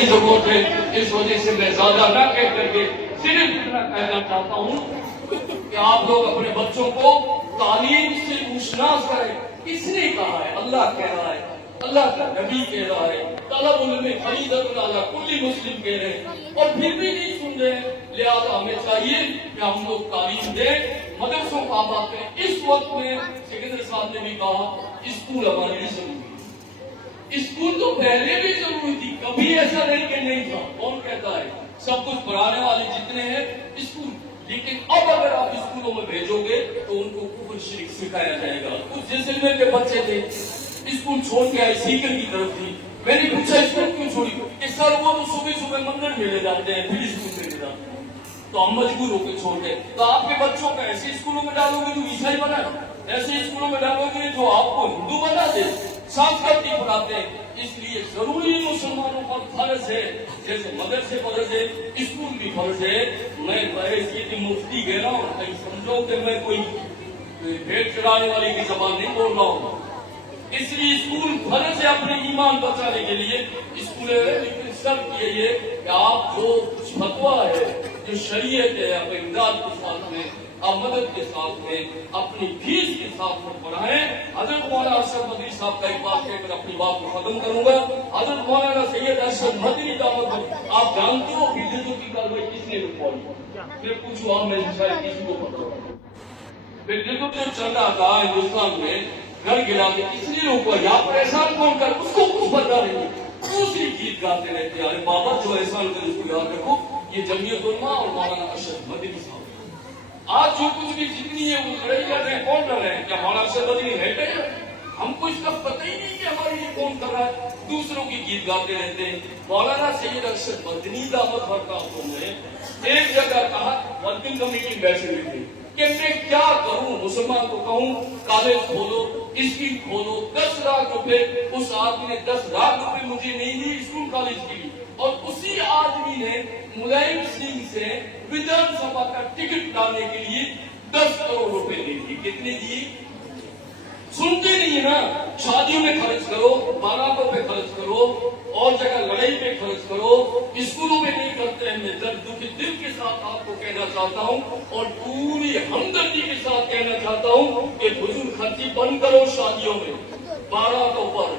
کی ضرورت ہے. اس وجہ سے میں زیادہ نہ کہہ کر کے صرف اتنا کہنا چاہتا ہوں کہ آپ لوگ اپنے بچوں کو تعلیم سے روشناس کریں. کس نے کہا ہے؟ اللہ کہہ رہا ہے, اللہ کا نبی کہہ رہا ہے, طلب علم فریضۃ علی کل مسلم کہہ رہے ہیں, اور پھر بھی نہیں سن رہے. لہٰذا ہمیں چاہیے کہ ہم لوگ تعلیم دیں, مدرسوں کو آباد کریں. اس وقت میں سیکرٹری صاحب نے بھی کہا اسکول ہمارے لیے ضروری ہے. اسکول تو پہلے بھی ضروری تھی, کبھی ایسا نہیں کہ نہیں تھا. کون کہتا ہے؟ سب کچھ پڑھانے والے جتنے ہیں اسکول, لیکن اب اگر آپ اسکولوں میں بھیجو گے تو ان کو کفر شرک سکھایا جائے گا. کچھ جیسلمیر کے بچے تھے, اسکول چھوڑ کے آئے, سیکر کی طرف تھی. میں نے پوچھا اسکول کیوں چھوڑی؟ کہ سر وہ تو صبح صبح مندر میں لے جاتے ہیں, پھر اسکول میں لے جاتے ہیں, تو ہم مجبور ہو کے چھوڑ گئے. تو آپ کے بچوں کو ایسے اسکولوں میں ڈالو گے جو عیسائی بنا, ایسے اسکولوں میں ڈالو گے جو آپ کو ہندو بنا دے, سانسکرتی پڑھاتے ہیں. اس لیے ضروری مسلمانوں پر فرض ہے, جیسے مدرسے فرض ہے, اسکول بھی فرض ہے. میں بحیثیت مفتی کہہ رہا ہوں, کہیں سمجھو کہ میں کوئی بھیڑ چرانے والی کی زبان نہیں بول رہا ہوں. اس لیے اسکول فرض ہے اپنے ایمان بچانے کے لیے اسکول ہے, لیکن شرط یہ ہے کہ آپ جو کچھ فتویٰ ہے, جو شریعت ہے, آپ امداد کے ساتھ میں, آپ مدد کے ساتھ میں, اپنی فیس کے ساتھ میں پڑھائیں. حضرت مولانا اشرف مدنی صاحب کا ایک بات کہہ کر اپنی بات کو ختم کروں گا. حضرت مولانا سید اشرف مدنی دعوت, آپ جانتے ہو بدعتوں کی کارروائی کس نے رکوائی؟ میں پوچھوں آپ میں شاید کسی کو پتہ ہو. بدعتوں جو چل رہا تھا ہندوستان میں, گھر گرا کے کس نے روکا؟ یہاں پر احسان کون کر, اس کو کچھ پتا نہیں. دوسری گیت گاتے رہتے, ارے بابا جو احسان کرے اس کو یاد رکھو, یہ جمعیت علماء اور مولانا اشرف مدنی صاحب. آج جو کچھ بھی جتنی ہے وہ لڑائی کر رہے ہیں, کون کر رہے ہیں؟ کیا مولانا اشرف مدنی ہے؟ ہم کو اس کا پتہ ہی نہیں کہ ہمارے لیے کون کر رہا ہے. دوسروں کی گیت گاتے رہتے ہیں. مولانا سید اشرف مدنی دعوت برکاتہ نے ایک جگہ کہا, ورکنگ کمیٹی بیٹھے ہوئے تھے, کہ میں کیا کروں, مسلمان کو کہوں کالج کھولو, اسکول کھولو. 10 لاکھ روپے اس آدمی نے 10 لاکھ روپے مجھے نہیں دی اسکول کالج کے لیے, اور اسی آدمی نے ملائم سنگھ سے ودھان سبھا کا ٹکٹ لانے کے لیے 10 کروڑ روپے دے دیے. کتنے دیے؟ سنتے نہیں ہے نا. شادیوں میں خرچ کرو, باراتوں پہ خرچ کرو, اور جگہ لڑائی پہ خرچ کرو, اسکولوں میں نہیں کرتے ہیں. میں دکھ دل کے ساتھ آپ کو کہنا چاہتا ہوں, اور پوری ہمدردی کے ساتھ کہنا چاہتا ہوں کہ فضول خرچی بند کرو. شادیوں میں, باراتوں پر,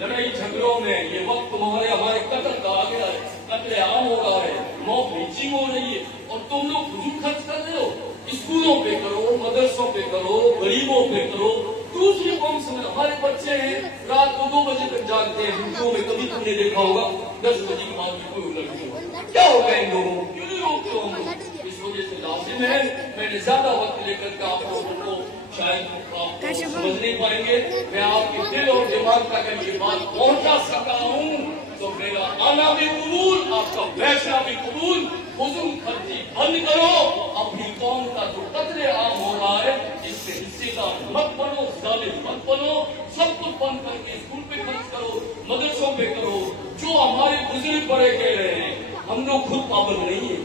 لڑائی جھگڑوں میں. یہ وقت ہمارے قتل کا آ گیا ہے, قتل عام ہو رہا ہے, موت ریچنگ ہو رہی ہے, اور تم لوگ فضول خرچ کر رہے ہو. اسکولوں پہ کرو, مدرسوں پہ کرو, غریبوں پہ کرو. دوسری قوم سے ہمارے بچے ہیں رات کو 2 بجے تک جاگتے ہیں. ہندوؤں میں کبھی تم نے دیکھا ہوگا 10 بجے کے بعد بھی کوئی لڑکی ہو, کیا ہو گیا ان لوگوں کو, کیوں نہیں روکتے ہو ہم؟ اس وجہ سے لازم ہے, میں نے زیادہ وقت لے کر کے آپ لوگوں کو شاید آپ سمجھ نہیں پائیں گے. میں آپ کے دل اور دماغ تک اگر یہ بات پہنچا سکا ہوں تو میرا آنا بھی قبول, آپ کا بیٹھنا بھی قبول. فضول خرچی بند کرو. اپنی قوم کا جو قتل عام ہو رہا ہے اس سے حصے دار مت بنو, ظالم مت بنو. سب کچھ بند کر کے اسکول پہ خرچ کرو, مدرسوں پہ کرو. جو ہمارے بزرگ بڑے کہہ رہے ہیں, ہم لوگ خود پابند نہیں ہیں.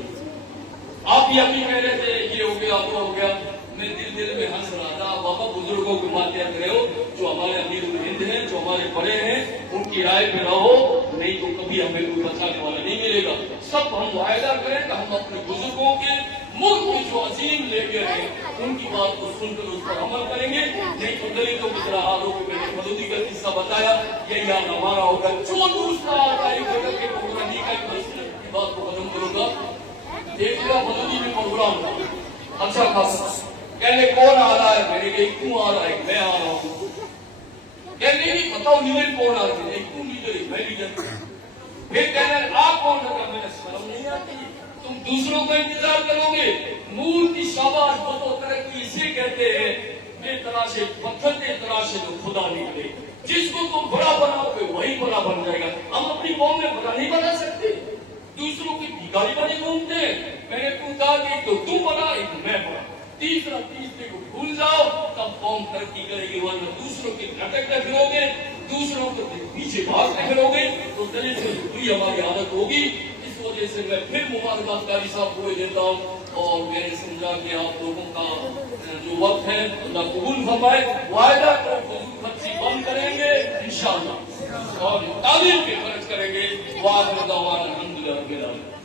آپ یہ ابھی کہہ رہے تھے یہ ہو گیا وہ ہو گیا, میں دل میں ہنس رہا تھا. بابا بزرگوں کو ماتحت رہے ہو, جو ہمارے امیر الہند ہیں, جو ہمارے بڑے ہیں, ان کی رائے پہ رہو, نہیں تو کبھی ہمیں کوئی بچانے والا نہیں ملے گا. سب ہم معاہدہ کریں کہ ہم اپنے بزرگوں کے ملک میں جو عظیم لیڈر ہیں ان کی بات کو سن کر اس پر عمل کریں گے. نہیں تو دلتوں کی طرح حالوں کو میں نے مدودی کا قصہ بتایا, یہی حال ہمارا ہوگا. جو دوسرا جگہ کے پروگرام کی بات کو ختم کروں گا. دیکھ لیا مدودی میں پروگرام تھا, اچھا خاصا. کہنے کون آ رہا ہے, میں نے کہا کیوں آ رہا ہے, میں آ رہا ہوں. کہنے نہیں بتاؤ لیڈر کون آ رہا ہے, کیوں لیڈر ہے, میں لیڈر. پھر کہنے آپ کون لگا, میں نے شرم نہیں آتی, تم دوسروں کا انتظار کرو گے. نور کی شاباش بتو ترقی اسے کہتے ہیں, بے تراشے پتھر کے تراشے تو خدا نکلے. جس کو تم بڑا بناؤ گے وہی بڑا بن جائے گا. ہم اپنی قوم میں بڑا نہیں بنا سکتے, دوسروں کی بھکاری بنے گھومتے ہیں. میں نے کہا کہ ایک تو تم بنا, ایک میں بنا. تیسرے کو بھول جاؤ, تب قوم ترقی کرے گی. ورنہ دوسروں کے بھٹکتے پھرو گے, دوسروں کو پیچھے بھاگتے پھرو گے, تو دل سے بری ہماری عادت ہوگی. اس وجہ سے میں پھر مبارکباد قاری صاحب کو دیتا ہوں, اور میں نے سمجھا کہ آپ لوگوں کا جو وقت ہے اللہ قبول فرمائے. وعدہ کرو فضول خرچی بند کریں گے انشاءاللہ. اور تعلیم پہ خرچ کریں گے. وآخر دعوانا الحمدللہ رب العالمین.